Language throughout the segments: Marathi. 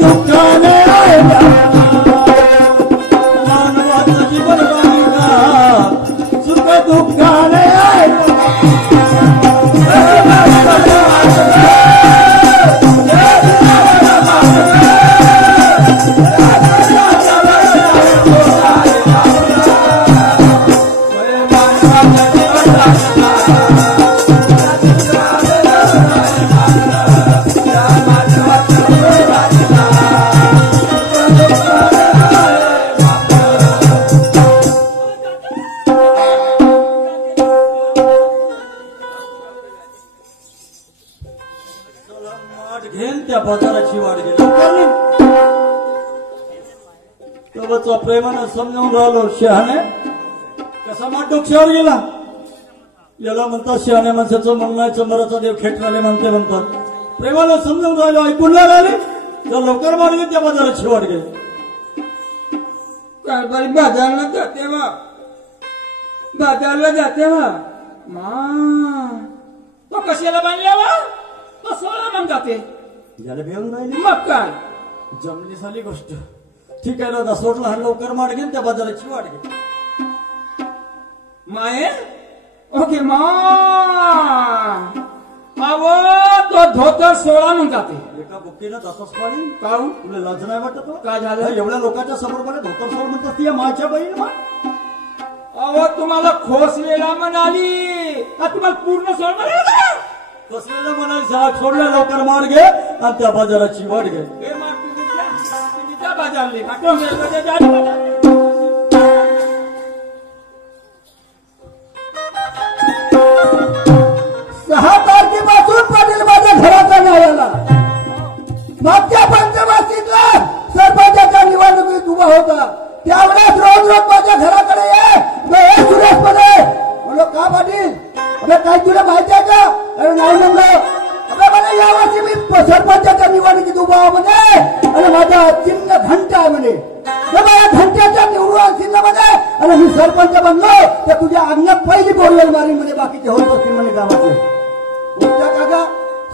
दुःखाने मानवाचं जीवन बालिका सुख दुःखाने घेन त्या बाजाराची वाट गेली तोबतचा प्रेमानं समजावून राहिलो शहाणे कसा माठ डोक्यावर गेला याला म्हणतात शहाणे माणसाचं म्हणणं चंबराचा देव खेटणारे म्हणतात प्रेमानं समजावून राहिलो ऐकून नाही राहिले तर लवकर मारले त्या बाजाराची वाट गेली कारभारी बाजारला जाते वा तो कशाला बांधल्यावा तो सोळा मग जाते याला भेऊन राहिली मग काय जमली झाली गोष्ट ठीक आहे दादा सोडला हा लवकर मार घेऊन त्या बाजाराची वाट घे माये ओके अहो तो धोतर सोळा मग जाते एका बुक्कीला तसंच पाणी काहून तुला लाज नाही वाटत काय झालं एवढ्या लोकांच्या समोर मला धोतर सोड म्हणतात ती माझ्या बहीण मग अहो तुम्हाला खोसलेला म्हणाली का तुम्हाला पूर्ण सोड म्हणाली कसलेलं म्हणाली सोडल्या लवकर मार घे आणि त्या बाजाराची वाट घे बाजारले 6 तारखेपासून पाटील माझ्या घराचा नाही आला मागच्या पंचवार्षिकला सरपंचाच्या निवडणुकीत उभा होता त्यावेळेस रोज माझ्या घराकडे ये सुरेश मध्ये म्हणलो का पाटील अबे काय तुला माहिती आहे का अरे नाही म्हणलं अबे म्हणे यावर्षी मी सरपंचाच्या निवडणुकीत उभा आहे म्हणे आणि माझा चिन्ह घंटा आहे म्हणे माझ्या घंट्याच्या निवडून आणशील ना म्हणे आणि मी सरपंच बनलो तर तुझ्या अंगणात पहिली बोलवेल मारीन म्हणे बाकीचे होत असतील म्हणे गावातले उठता काका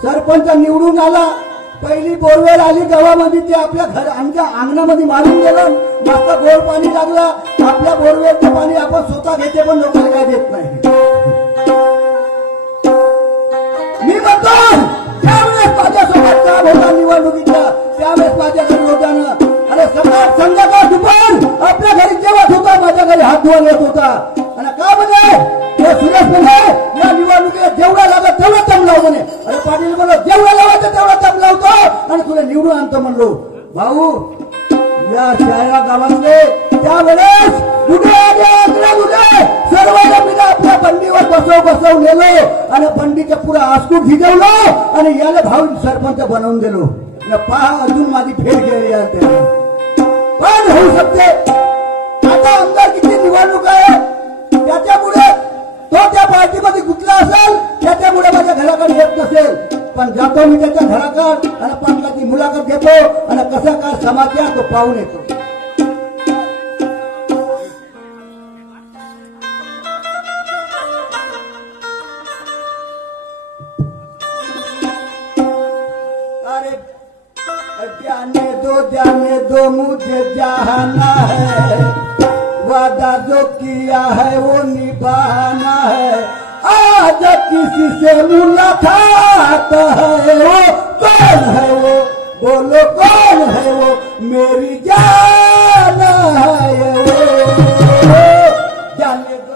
सरपंच निवडून आला पहिली बोरवेल आली गावामध्ये ते आपल्या घर आमच्या अंगणामध्ये मारून गेलं मस्त गोड पाणी लागलं आपल्या बोरवेलचं पाणी आपण स्वतः घेते पण लोकांना काय देत नाही मी म्हणतो त्यावेळेस माझ्यासोबत काम होता निवडणुकीचा त्यावेळेस माझ्या घरी होताना अरे सकाळ संध्याकाळ दुपार आपल्या घरी जेवत होता माझ्या घरी हात धुवून येत होता आणि का म्हणे सुरेश म्हणे या निवडणुकीला जेवढा लागत तेवढा दम लाव म्हणे अरे पाटील म्हणलो जेवढा लावायचं तेवढा दम लावतो आणि तुला निवडून आणतो म्हणलो भाऊ या शहरा गावातले त्यावेळेस सर्वांना मी आपल्या बंडीवर बसव नेलो आणि बंडीच्या पुढे आस्कूट भिजवलो आणि याला भाऊ सरपंच बनवून दिलो पहा अजून माझी फेर गेली पण होऊ शकते आता आमदारकीची निवडणूक आहे त्याच्यामुळे तो त्या पार्टीमध्ये गुंतला असेल त्याच्यामुळे माझ्या घराकडे येत नसेल पण जातो मी त्याच्या घराकडे आणि पंचायती मुलाखत घेतो आणि कसा काय समाचार तो पाहून येतो अरे जाने दो मुझे जाना है वादा जो किया है वो निभाना है आज किसी से मुलाकात है वो कौन है वो बोलो कौन है वो मेरी जान है वो जाने दो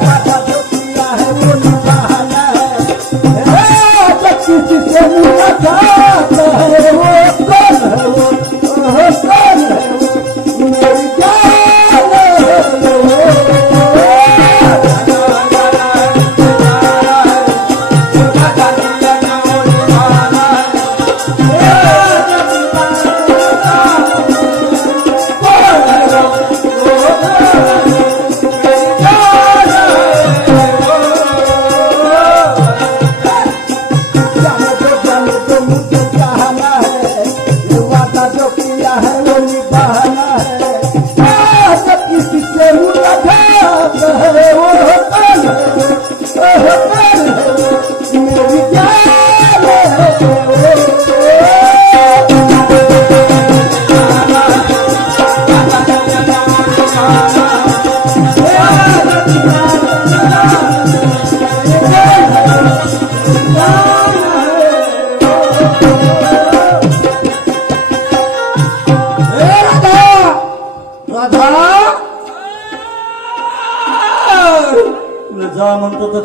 वादा जो किया है वो निभाना है आज किसी से मुलाकात है वो कौन है वो कौन है मेरी जान मेरी जान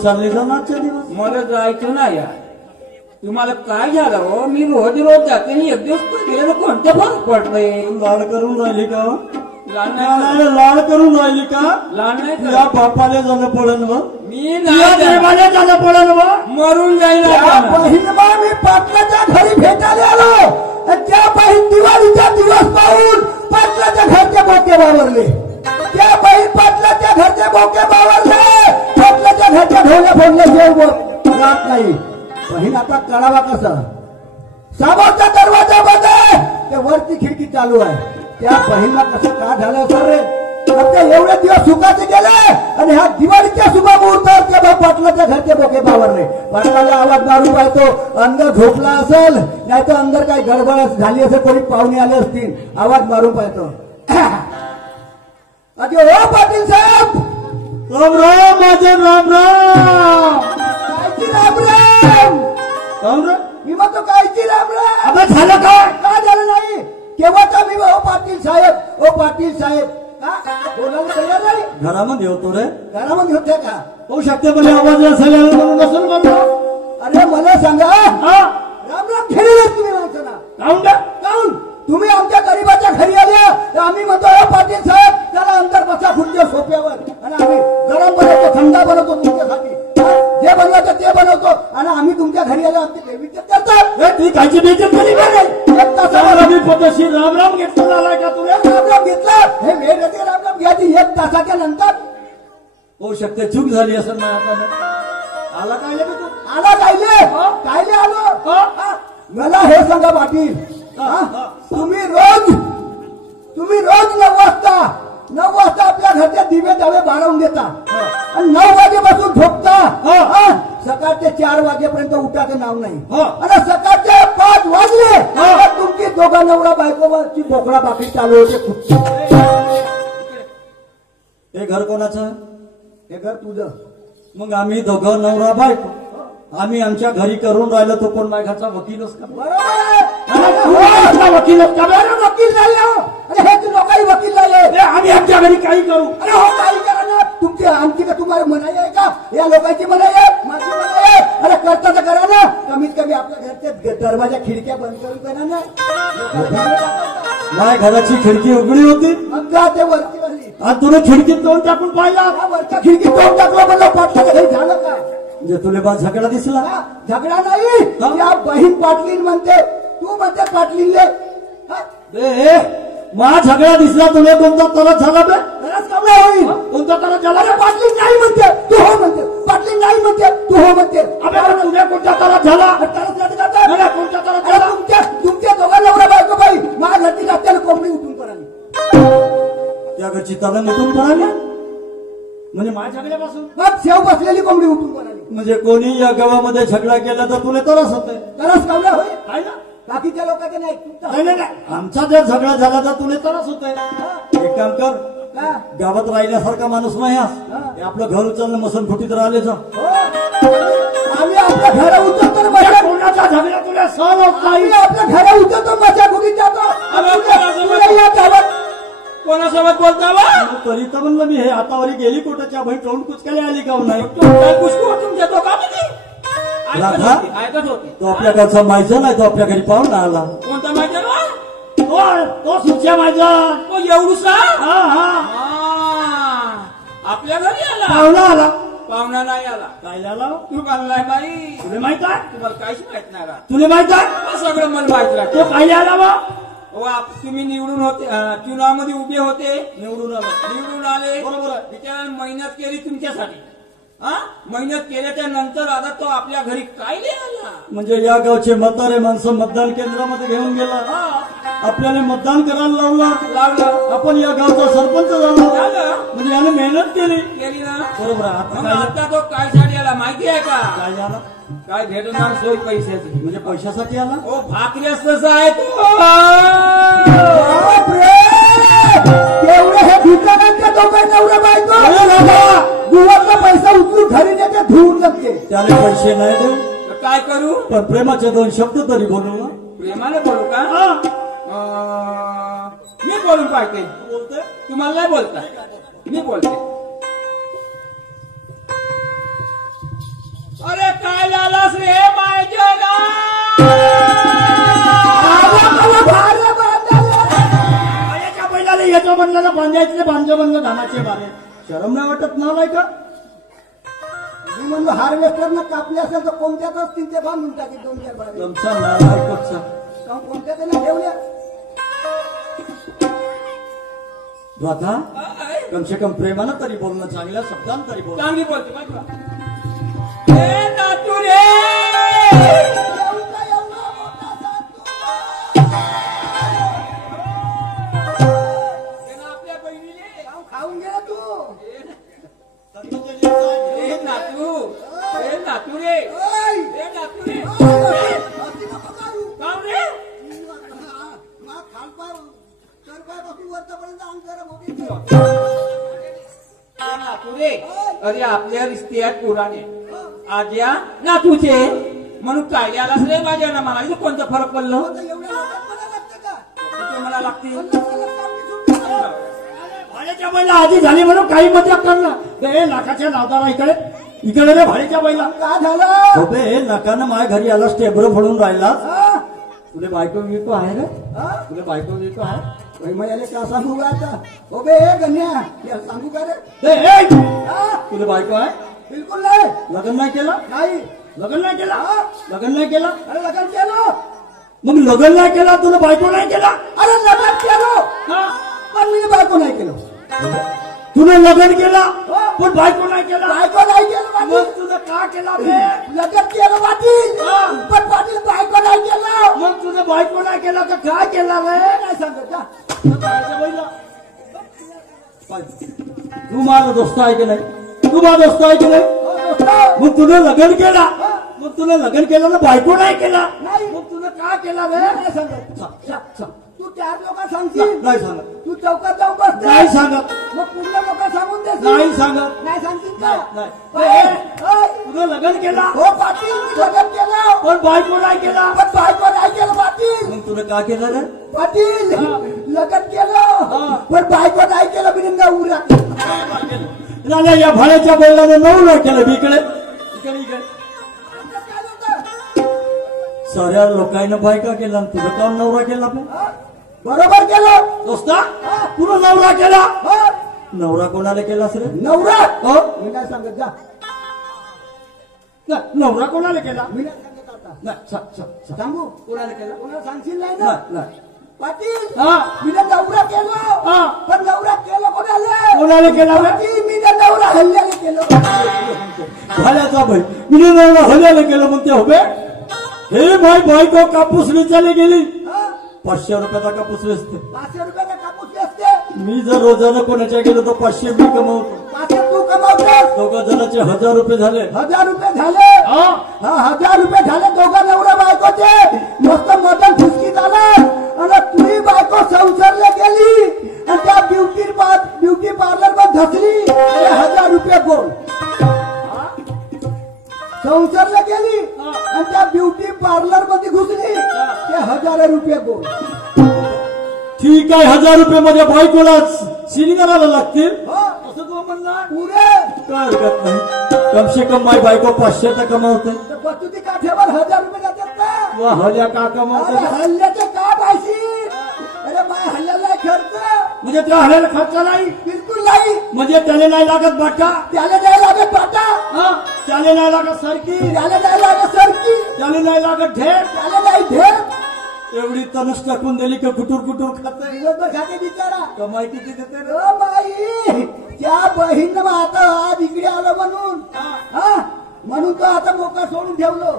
चालली जा आजच्या दिवस. मला जायचं नाही यार. तुम्हाला काय झालं हो? मी रोज जाते आणि एक दिवस गेलं कोणत्या फरक पडतंय? लाड करून राहिली का? लहान नाही लाड करून राहिली का? लहान नाही या बापाले झालं पडन व मी नाही देवाले झालं पडन व मरून जाईल त्या आता. बहिणीला मी पाटलाच्या घरी भेटायला आलो आणि त्या बहीण दिवाळीचा दिवस पाहून पाटलाच्या घरचे बोके बावरले. त्या बहीण पाटलाच्या घरचे बोके बावरले. पाटलाच्या घरच्या ढोल्या फोडले जेव राहत नाही. बहीण आता कळावा कसं? समोरच्या दरवाजा बंद आहे, ते वरची खिडकी चालू आहे. त्या बहिणीला कसं का झालं सर रे? फक्त एवढे दिवस सुखाचे गेले आणि ह्या दिवाळीच्या शुभ मुहूर्तावर त्या भाऊ पाटलाच्या घरचे बोके बावरले. पाटलाला आवाज मारून पाहतो, अंदर झोपला असेल नाही तर अंदर काही गडबड झाली असेल, कोणी पाहुणे आले असतील. आवाज मारून पाहतो, अरे हो पाटील साहेब. राम राम माझे राम राम. कायची राम राम. राम राम. मी म्हणतो कायची राम राम. आता झालं काय? का झालं नाही? केव्हाचा मी ओ पाटील साहेब, ओ पाटील साहेब का बोलायला तयार नाही? घरामध्ये होतो रे. घरामध्ये होते का? होऊ शकते म्हणजे आवाज नसेल म्हणून नसेल म्हणतो. अरे मला सांगा, हा राम राम खेळले तुम्ही माणसाला काऊन का? काऊन? तुम्ही आमच्या गरीबाच्या घरी आल्या तर आम्ही म्हणतो ओ पाटील साहेब त्याला अंतर बसा खुर्च्या सोप्यावर आणि आम्ही गरम बनवतो, थंडा बनवतो तुमच्यासाठी. जे बनवायचं ते बनवतो आणि आम्ही तुमच्या घरी आलो आमची देवीचे करतात. ती कायची बेचत झाली का नाही? एक तासावर रवी पद्धतशीर राम राम घेतला आलाय का तुला? राम राम घेतला. हे वेळ येते राम राम घ्यायची 1 तासाच्या नंतर. होऊ शकते चूक झाली असं नाही. आता आला काय तू? आला कायले कायले आलो. हा? मला हे सांगा पाटील, हा? तुम्ही रोज 9 वाजता आपल्या घरचे दिवे दावे बाळवून देता आणि 9 वाजेपासून झोपता. हा? सकाळचे 4 वाजेपर्यंत उठाचं नाव नाही आणि सकाळचे 5 वाजले तर तुमची दोघा नवरा बायकोवरची बोकडा बाकी चालू होते. हे घर कोणाचं? हे घर तुझं. मग आम्ही दोघं नवरा बायको आम्ही आमच्या घरी करून राहिलो तो कोण माझ्या घरचा वकीलच का? बरोबर. वकीलच का? वकील झाले हो. अरे हे लोकही वकील झाले. आम्ही आमच्या घरी काही करू. अरे हो काही करा ना. तुमची आमची का तुम्हाला मनाई आहे का? या लोकांची मनाई आहे, माझी मनाई आहे. अरे करता तर करा ना. कमीत कमी आपल्या घरचे दरवाजा खिडक्या बंद करून करा ना. माझ्या घराची खिडकी उघडी होती अगदा ते वरती वाली आणि तुला खिडकीत तोंड टाकून पाहिला. या वरच्या खिडकीत तोंड टाकलं म्हणलं पाटलाच्या घरी झालं का? म्हणजे तुला बा झगडा दिसला? हा, झगडा नाही. त्या बहीण पाटलीन म्हणते, तू म्हणते पाटलीनले. हा? माझा झगडा दिसला तुला कोणता तरच झाला बे? घरात कमला होईल. कोणता तरच झाला? अरे पाटलीन नाही म्हणते, तू हो म्हणते. पाटलीन नाही म्हणते, तू हो म्हणते. अबे तुला कोणता तरच झाला? तरच नाही जातात. मला कोणता तरच अरे झाला? तुमच्या दोघा नवरा बायको बाई माझ्या घरची रस्त्याला कोंबडी उठून पडाली. त्या घरची तलंग उठून पडाली म्हणजे माझ्या झगड्यापासून? मग शेव बसलेली कोंबडी उठून पडाली. म्हणजे कोणी या गावामध्ये झगडा केला तर तुला तरच होत तरच कमला होईल. आहे ना? बाकीच्या लोकांचे नाही. तुमचा नाही नाही नाही. आमचा जर झगडा झाला तर तुला तरच होत एक काम कर, का? गावात राहिल्यासारखा माणूस नाही हे आपलं घर उचलणं मसन फुटीत राहिले जा. हो. आम्ही आपल्या घरा उचलतो ना मजा. कोणाचा झगडा तुला सहन होत नाही. आम्ही आपल्या घरा उचलतो मजा कुठे जातो. तुला या गावात कोणासोबत बोलता वा? तरी तर म्हणलं मी हे हातावरी गेली कुठच्या भाई तोंड कुचकाले आली का नाही? तुमच्या दोघांमध्ये राधा? ऐकत होती. तो आपल्या घरचा माहिती नाही, तो आपल्या घरी पाहुणा आला. कोणता माहिती तो सुच्या माझा तो एवढूसा हा हा आपल्या घरी आला. पाहुणा आला. पाहुणा नाही आला. काय आला? तुम्हाला नाही माहित. तुला माहित आहे? तुम्हाला काहीच माहित नाही राहत. तुला माहित आहे? सगळं मला माहित राहत. तो काय आला बा? तुम्ही निवडून होते, चुनावमध्ये उभे होते. निवडून आले. बरोबर आहे. बिचारा मेहनत केली तुमच्यासाठी. मेहनत केल्याच्या नंतर आता तो आपल्या घरी काय आला. म्हणजे या गावचे म्हातारे माणसं मतदान केंद्रामध्ये घेऊन गेला, आपल्याला मतदान करायला लावलं. आपण या गावचा सरपंच झालो. झालं. म्हणजे याने मेहनत केली ना. बरोबर आहे. मग आता तो काय साठी आला माहिती आहे का? काय आला? काय भेटणार सोय पैशाची. म्हणजे पैशासाठी आला? ओ भाकऱ्याच तसं आहे तो. तेवढे हे भिकाऱ्यांच्या दोघं नवरा बायको गुवाचा पैसा उचलून घरी नेते धुवून लागते. त्याला पैसे नाही देऊ तर काय करू? पण प्रेमाचे 2 शब्द तरी बोलू ना. प्रेमाने बोलू का? मी बोलून पाहते. बोलते तुम्हाला नाही बोलता. मी बोलते. अरे काय झालास रे माझ्या भाड्याच्या बैलाला याच्या बंधनाला बांधायचे बांधच्या बंध धानाचे बारे शरम नाही वाटत नालाय का मी म्हणलो हार्वेस्टरनं कापले असेल तर कोणत्यातच तीन ते बांधून टाकी 2-4 बारे तुमचा नालाय पक्षा कोणत्या त्याने ठेवल्या राधा कम से कम प्रेमानं तरी बोलणं चांगल्या शब्दांत तरी बोल चांगली बोलते माहिती का ए नातू रे आपल्या बहिणीने खाऊन गेला तू ए नातू रे ओय! ए नातू रे अति नको करू. काम रे मा खालपाय सरपायपासून वरपर्यंत अंग गरम होते ए नातू रे अरे आपल्या रिश्त्यात पुराणे आज्या नातूचे म्हणून काय आलास रे माझ्या ना मला इथं कोणतं फरक पडलं एवढ्या लोकात मला लागतं का ते मला लागते भाड्याच्या बैला आधी झाली म्हणून काही मजा करणार हे नाकाच्या नावदारा इकडे इकडे रे भाड्याच्या बैला का झालं अबे नकानं माझ्या घरी आला स्टेबरं फोडून राहिला हा? तुला बायको बिको आहे रे हा? तुला बायको बिको आहे महिला का सांगू का आता हो बे गण्या या सांगू का रे ए, हा? तुला बायको आहे बिलकुल नाही लग्न नाही केलं नाही लग्न नाही केला लग्न नाही केला अरे लग्न केलं मग लग्न नाही केला तुला बायको नाही केला अरे लग्न केलं हा? पण मी बायको नाही केलं तुला लग्न केला पण बायको नाही केला बायको नाही केलं मग पाटील तुझं का केला बे लग्न केलं पाटील हा. पण पाटील बायको नाही केलं मग तुझं बायको नाही केला तर काय केला रे नाही सांगत का भाड्याच्या बैला तू माझा दोस्त आहे की नाही तू माझा दोस्त आहे की नाही हो, दोस्त. मग तुला लग्न केला मग तुला लग्न केलं ना बायको नाही केला नाही. मग तुला का केला रे नाही सांगत तू 4 लोक सांगशील नाही सांगत तू चौकात जाऊन बसते नाही सांगत मग पुढल्या लोक सांगून देशील नाही सांगत नाही सांगशील का नाही. ओय, तुला लग्न केला हो पाटील मी लग्न केलं पण बायको नाही केला पण बायको नाही केलं पाटील मग तुला का केलं रे पाटील हा. लग्न केलं हा. पण बायको नाही केलं बिनिंगा उरा नाही या भाड्याच्या बैलाने 9 लाख केलं इकडे इकडे इकडे साऱ्या लोकांना बायका केला आणि तुझं काम नवरा केला पण बरोबर केलं दोस्ता तुला नवरा केला हो. नवरा कोणाला केलास रे नवरा हो मी नाही सांगत जा नाही, नवरा कोणाला केला मी नाही सांगत आता नाही सांगू कोणाला केला कोणाला सांगशील नाही ना नाही, नाही. पाटील हा. मी नवरा केलं हा. पण नवरा केलं कोणाला कोणाला केला बे? पाटील मी नवरा हल्ल्याने केलं भाड्याचा बैल मी नवरा हल्याला केलं म्हणते हो बे हे भाई बायको कापूस विचारली गेली हा? 500 रुपयाचा कापूस वेचते 500 रुपयाचा कापूस असते मी जर रोजानं कोणाच्या गेलो तर 500 रुपये कमवतो 500 तू कमावतोस 2 जणांचे 1000 रुपये झाले 1000 रुपये झाले हा हा 1000 रुपये झाले दोघा नवरा बायकोचे मस्त मटण फुसकी झाला आणि तुही बायको संसारला गेली आणि त्या ब्युटी पार्लर मध्ये धसली 1000 रुपये गोल संसारला गेली आणि त्या ब्युटी पार्लर मध्ये घुसली ते 1000 रुपये गोल ठीक आहे 1000 रुपये मध्ये बायकोला सिलिंडराला लागतील हो असं तो म्हणणार पुरे काय हरकत नाही कम से कम माय बायको 500 तर कमावते बसुती काठ्यावर 1000 रुपये जातात ना वा हल्या का अरे कमावते हल्ल्याचे का पाहिजे अरे माय हल्ल्याला खर्च म्हणजे त्या हल्याला खर्च नाही बिलकुल नाही म्हणजे त्याला नाही लागत बाटा त्याला नाही लागत बाटा हा त्याला नाही लागत सरकी त्याला नाही लागत सरकी त्याला नाही लागत ढेर त्याला नाही ढेर एवढी तनुस टाकून दिली की कुटूर कुटूर खात दिवसभर खाते बिचारा कमाई किती देते रे? ओ बाई त्या बहीण आता आज इकडे आलं म्हणून हा म्हणून तो आता मोका सोडून ठेवलो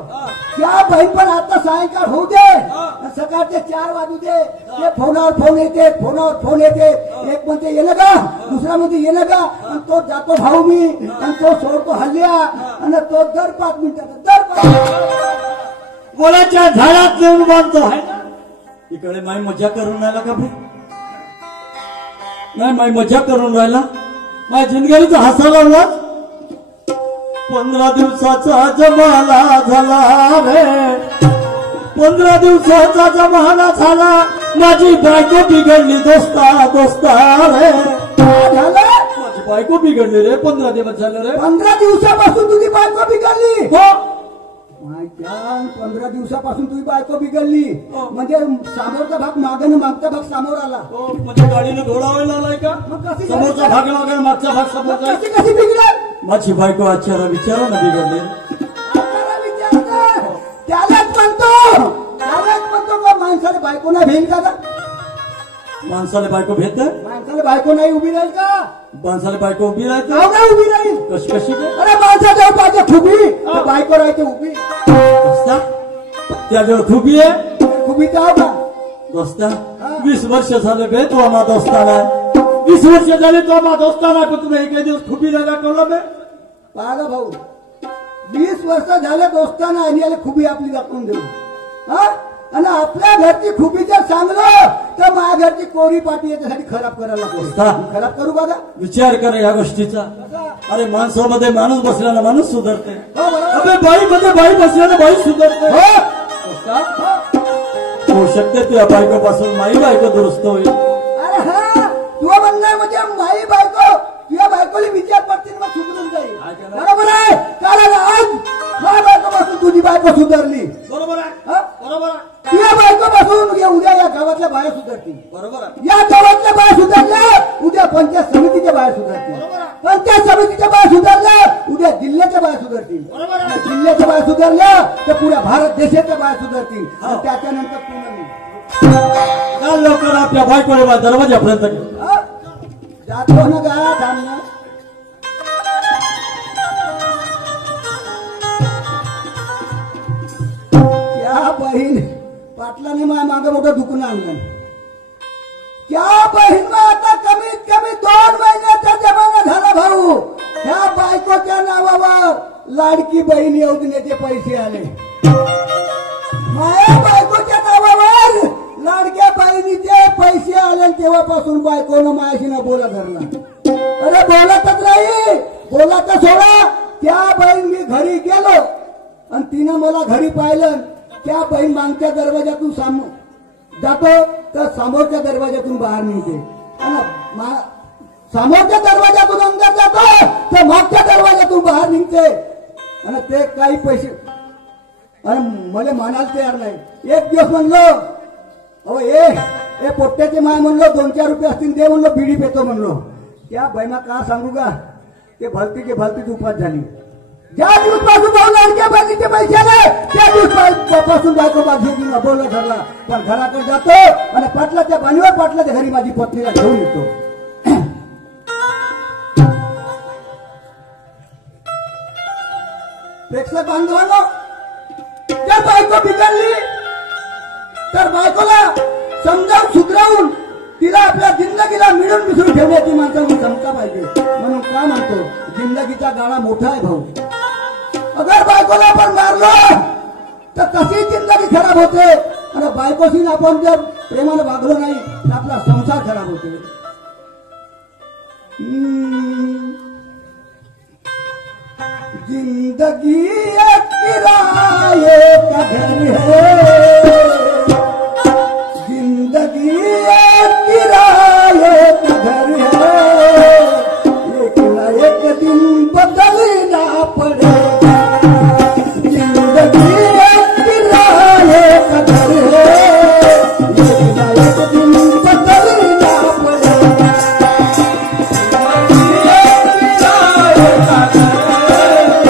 त्या बहीण पण आता सायंकाळ होऊ दे सकाळचे 4 वाजू दे ते फोनावर फोन येते फोनावर फोन येते एक म्हणते येणं का दुसरा म्हणते येणं का आणि तो जातो भाऊ मी आणि तो सोडतो हल्ल्या आणि तो दर 5 मिनिटात दर 5 मिनिटात बोलाच्या झाडात नेऊन बांधतो आहे ना इकडे माई मजा करून राहिला का भाई नाही माई मजा करून राहिला माझ्या जिंदगीचा हसायला लावला 15 दिवसाचा जमाना झाला रे 15 दिवसाचा जमाना झाला माझी बायको बिघडली दोस्ता रे काय झालं माझी बायको बिघडली रे, 15 दिवस झाले रे. 15 दिवसापासून तुझी बायको बिघडली. हो. माहित्या 15 दिवसापासून तुझी बायको बिघडली. हो. म्हणजे समोरचा भाग मागे ना मागचा भाग समोर आला. हो, म्हणजे गाडीनं घोडावायला आलाय का? मग कशी समोरचा भाग मागे, मागचा भाग समोर जाय. कशी कशी बिघडल? माझी बायको आचारा विचारा ना बिघडली. आचारा विचार त्यालाच म्हणतो का माणसाला बायको नाही भेल का? माणसाला बायको भेट, माणसाला बायको नाही उभी राहील का? माणसाला बायको उभी राहते. गाव नाही उभी राहील. कशी कशी ते? अरे माणसाच्या पाहिजे खुबी तर बायको राहते उभी. दोस्ता, त्याच्यावर खुबी आहे. खुबी जाव का? दोस्ता, 20 वर्ष झाले बे तो आम्हा दोस्ताना. 20 वर्ष झाले तो आम्हा दोस्ताना, पण तुला एक दिवस खुबी नाही दाखवलं बे. पाहा भाऊ, 20 वर्ष झाले दोस्ताना आणि याला खुबी आपली दाखवून देऊ. हा? आणि आपल्या घरची खुबी जर सांगलं तर माझ्या घरची कोरी पाटी याच्यासाठी खराब करायला लागते. हा. खराब करू बघा. विचार कर या गोष्टीचा. अरे माणसामध्ये माणूस बसल्यानं माणूस सुधारते. हो, बरोबर. अबे बाईमध्ये बाई बसल्यानं बाई सुधारते. हो. दोस्ता, होऊ शकते तुझ्या बायकोपासून माई बायको दुरुस्त होईल. अरे हा, तुझं म्हणणं म्हणजे माई बायको तुझ्या बायकोला विचार पडतील मग सुधरून जाईल. बरोबर आहे. कारण आज माझ्या बायकोपासून तुझी बायको सुधारली. बरोबर आहे. हा? बरोबर आहे. तुझ्या बायकोपासून उद्या या गावातल्या बाया सुधारतील. बरोबर आहे. या गावातल्या बाया सुधारल्या उद्या पंचायत समितीच्या बाया सुधारतील. बरोबर आहे. पंचायत समितीच्या बाया सुधारल्या उद्या जिल्ह्याच्या बाया सुधारतील. बरोबर आहे. आणि जिल्ह्याच्या बाया सुधारल्या तर पुऱ्या भारत देशाच्या बाया सुधारतील. आणि त्याच्यानंतर पुन्हा मी. काल लवकर आपल्या बायकोला दरवाजापर्यंत घे. हा? जातो ना गा थांबणं. त्या बहीण पाटलाने माझ्या मागे मोठं दुखून आणलं. त्या बहीण आता कमीत कमी 2 महिन्याचा जमाना झाला भाऊ. त्या बायकोच्या नावावर लाडकी बहीण योजनेचे पैसे आले. माझ्या बायकोच्या नावावर लाडक्या बहिणीचे पैसे आले. तेव्हापासून बायकोनं माझ्याशी न बोला धरला. अरे बोलतच नाही. बोलायचं सोडा. त्या बहीण मी घरी गेलो आणि तिनं मला घरी पाहिलं. त्या बहीण मागच्या दरवाजातून जातो तर समोरच्या दरवाजातून बाहेर निघते. आणि समोरच्या दरवाजातून अंदर जातो तर मागच्या दरवाजातून बाहेर निघते. आणि ते काही पैसे आणि मला म्हणायला तयार नाही. एक दिवस म्हणलो अहो ए पोट्ट्याचे माय म्हणलो 2-4 रुपये असतील दे म्हणलो, बिडी पेतो म्हणलो. त्या बहिणा का सांगू का ते भलतीची भलतीच उपास झाली. ज्या दिवसपासून भाऊ लाडक्या बहिणीचे पैसे आले त्या दिवसपासून बायको बाजूला बोलला ठरला. पण घराकडे जातो आणि पाटलाच्या बाणीवर पाटलाच्या घरी माझी पत्नीला घेऊन येतो. प्रेक्षक बांधवांनो, जर बायको बिघडली तर बायकोला समजावून सुधरवून तिला आपल्या जिंदगीला मिळून मिसळून ठेवण्याची माणसाला क्षमता पाहिजे. म्हणून का म्हणतो जिंदगीचा गाळा मोठा आहे भाऊ. अगर बायकोला आपण मारलो तर कशी जिंदगी खराब होते. आणि बायकोशी आपण जर प्रेमाने वागलो नाही तर आपला संसार खराब होते. जिंदगी एक किराए का घर है. जिंदगी एक किराए का घर है. एक न एक दिन बदलना पड़ेगा. जिंदगी एक किराए का घर है. एक न एक दिन बदलना पड़ेगा. जिंदगी एक किराए का घर है.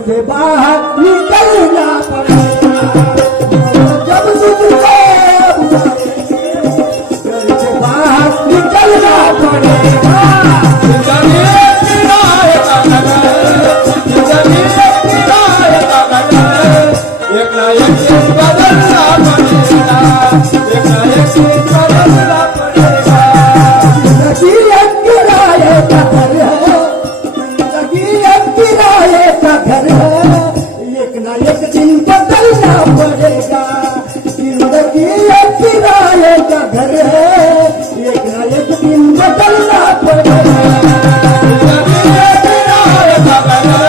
से बाहर निकलना पड़ेगा। जब तुझको घर से बाहर निकलना पड़ेगा। एक ना एक दिन बदलना पड़ेगा, एक ना एक दिन बदलना पड़ेगा। जिंदगी एक किराए का घर है, जिंदगी एक किराए का घर है, एक ना एक दिन बदलना पड़ेगा। जिंदगी एक किराए का घर है, एक ना एक दिन बदलना पड़ेगा। जिंदगी एक किराए का घर है,